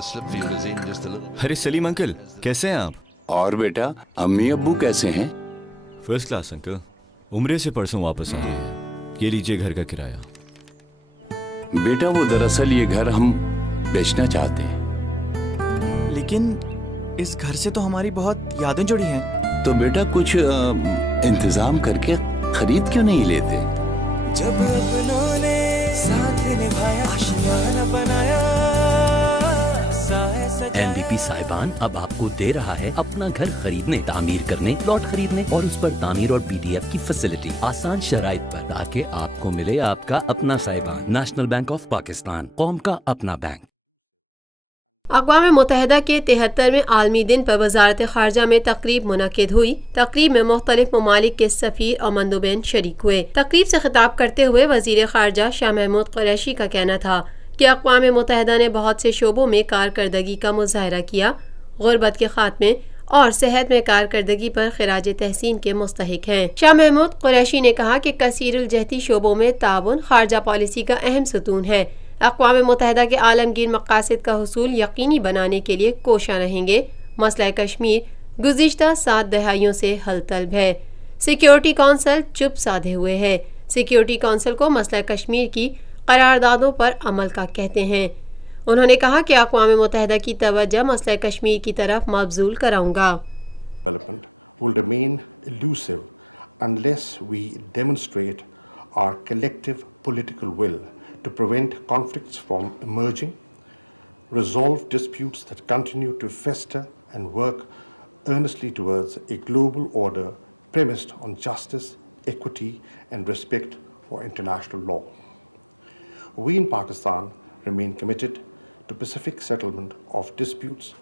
अरे सलीम अंकल, कैसे हैं आप? और बेटा, अम्मी अब्बू कैसे हैं? फर्स्ट क्लास अंकल, उम्रे से परसों वापस आए हैं। ये लीजिए घर का किराया। बेटा वो दरअसल ये घर हम बेचना चाहते हैं। लेकिन इस घर से तो हमारी बहुत यादें जुड़ी हैं। तो बेटा कुछ इंतजाम करके खरीद क्यों नहीं लेते? जब अपनों ने साथ निभाया, आशियाना बनाया, एनबीपी साहिबान अब आपको दे रहा है अपना घर खरीदने, तामीर करने, प्लॉट खरीदने और उस पर तामीर और बीडीएफ की फैसिलिटी आसान शराइत पर, ताकि आपको मिले आपका अपना साहिबान। नेशनल बैंक ऑफ पाकिस्तान, कौम का अपना बैंक। अक़वाम मुत्तहिदा के 73वें आलमी दिन पर वज़ारत ख़ारजा में तक़रीब मुनक़िद हुई। तक़रीब में मुख्तलिफ ममालिक के सफ़ीर और मंदूबैन शरीक हुए। तक़रीब से खिताब करते हुए वज़ीर ख़ारजा शाह महमूद क़ुरैशी का कहना था कि अक़वाम मुत्तहिदा ने बहुत से शोबों में कारकर्दगी का मुज़ाहरा किया, ग़ुरबत के ख़ात्मे और सेहत में कारकर्दगी पर खिराज तहसीन के मुस्तहिक हैं। शाह महमूद क़ुरैशी ने कहा कि कसीरुल जहती शोबों में ताउन ख़ारजा पॉलिसी का अहम सतून है। अक़वाम मुत्तहिदा के आलमगीर मक़ासिद का हुसूल यकीनी बनाने के लिए कोशा रहेंगे। मसला कश्मीर गुज़िश्ता 7 दहाइयों से हल तलब है। सिक्योरिटी कौंसल चुप साधे हुए है। सिक्योरिटी कौंसल को मसला कश्मीर की करारदादों पर अमल का कहते हैं। उन्होंने कहा कि अक़वाम मुत्तहिदा की तवज्जो मसला कश्मीर की तरफ मबज़ूल कराऊंगा। Development will remain elusive unless we demonstrate our collective political will to prevent conflicts from emerging, resolve disputes that continue to fester, and work earnestly towards a global order premised on justice, equity, and respect for international law. We in Pakistan remain committed to pacific settlement of disputes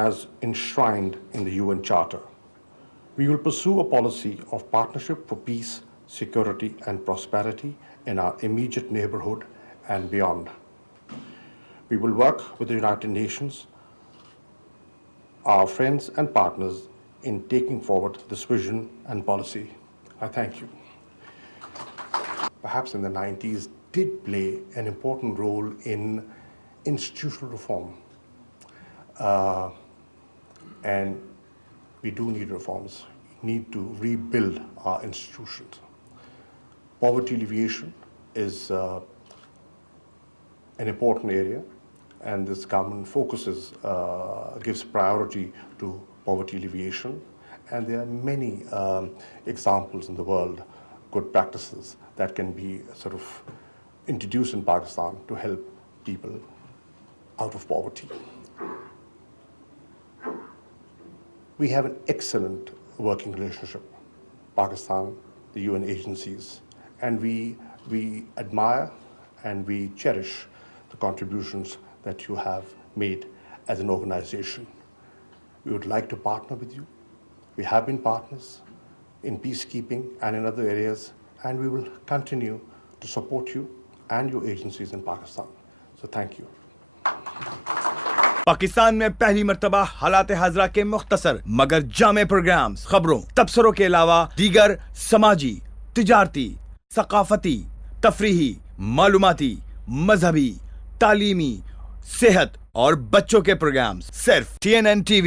as enshrined in the UN Charter. We will pursue a policy of partnership for peace, security, and prosperity in our immediate neighborhood and beyond. We will work with the United Nations, our friends and partners, in taking forward this vision and policy. I thank you. Perhaps in the 90s did play an important role in institutional reform. And we do need reforms. We need to rebuild our institutions. Poverty alleviation is an important area, and this government gives priority to poverty alleviation. And there are many examples in the world, good practices that can be sort of introduced in Pakistan to help people out of poverty. We have an excellent working relationship, Pakistan, the UN agencies, and we admire and we cherish the contributions that you have made as an organization. We would like to partner with you. We have been partners in peacekeeping and in other areas, and we will continue to support you and your agencies in Pakistan. So thank you. Pakistan में पहली मर्तबा हालात हाजरा के मुख्तसर मगर जामे प्रोग्राम्स, खबरों, तबसरों के अलावा दीगर समाजी, तिजारती, सकाफती, तफरीही, मालूमाती, मजहबी, तालीमी, सेहत और बच्चों के प्रोग्राम्स सिर्फ TNN TV